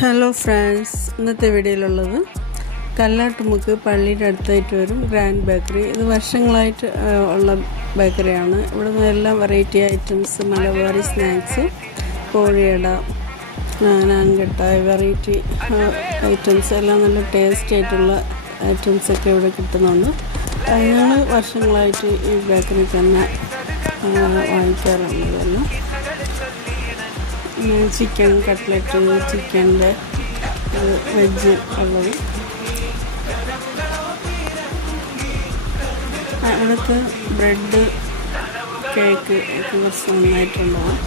Hello friends, ഇന്നത്തെ വീഡിയോയിലുള്ളത് കല്ലാട്ടുമുക്ക് പള്ളിയുടെ അടുത്തായിട്ട് വരും ഗ്രാൻഡ് ബേക്കറി. ഇത് വർഷങ്ങളായിട്ട് ഉള്ള ബേക്കറിയാണ്. ഇവിടെ നിന്ന് എല്ലാം variety items, Malabari snacks, kozhiyada, nankhatai, variety items എല്ലാം നല്ല ടേസ്റ്റി ആയിട്ടുള്ള ഐറ്റംസൊക്കെ ഇവിടെ കിട്ടുന്നുണ്ട്. ഞങ്ങൾ വർഷങ്ങളായിട്ട് ഈ ബേക്കറി തന്നെ വാങ്ങിക്കാറുണ്ട്. ഇതെല്ലാം ചിക്കൻ കട്ട്ലറ്റ്, ചിക്കൻ്റെ വെജ് ഉള്ളത്. അടുത്ത് ബ്രെഡ്, കേക്ക് ഒക്കെ കുറച്ച് നന്നായിട്ടുണ്ടാവും.